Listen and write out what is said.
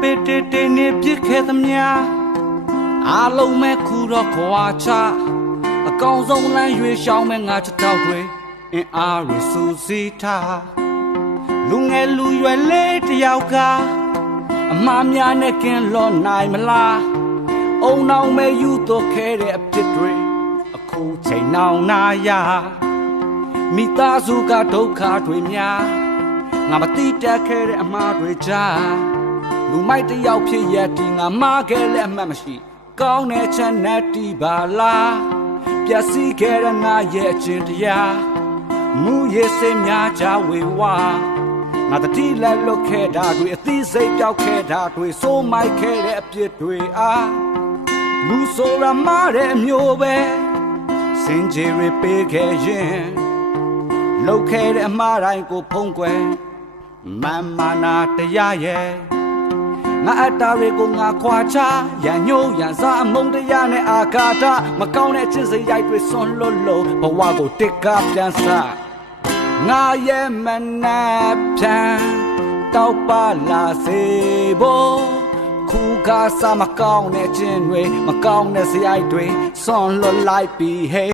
ပေတေတေနေပြစ်ခဲ့သမျှအားလုံးမဲ့ခုတော့ခွာချအကောင်ဆုံးလမ်းရွေရှောင်းမဲ့ငါချတောက်တွေအင်းအားရစူစီထားလူငယ်လူရွယ်လေးတယောက်ကအမှားများနဲ့ကင်းလောနိုင်မလားအုံနောက်မဲ့ယူတော့ခဲ့တဲ့အဖြစ်တွေအခုချိန်နောင်နာရမိသားစုကဒုက္ခတွေများငါမတိတက်ခဲ့တဲ့အမှားတွေကြားလူမိုက်တယောက်ဖြစ်ရတဲ့ငါမခဲ့လည်းအမှတ်မရှိကောင်းတဲ့ချမ်းနဲ့တီးပါလားပျက်စီးခဲ့တဲ့ငါရဲ့အချင်းတရားမူရည်စင်များကြဝေဝါငါတတိလက်လွတ်ခဲ့တာတွေအသိစိတ်ပြောက်ခဲ့တာတွေစိုးမိုက်ခဲ့တဲ့အပြစ်တွေအားလူဆိုရမတဲ့အမျိုးပဲစင်ကြေရပေးခဲ့ရင်လောက်ခဲ့တဲ့အမှားတိုင်းကိုဖုံးကွယ်မန်မာနာတရားရဲ့ငါအတ္တတွေကိုငါခွာချရန်ညိုးရန်စားအမုန်းတရားနဲ့အာဃာတမကောင်းတဲ့ချစ်စရိုက်တွေဆွန်လွတ်လို့ဘဝကိုတစ်ကားပြန်စားငါရဲ့မနာဖြန်တောက်ပါလာစေဖို့ခုကစားမကောင်းတဲ့ခြင်းတွေမကောင်းတဲ့စရိုက်တွေဆွန်လွတ်လိုက်ပြီဟေး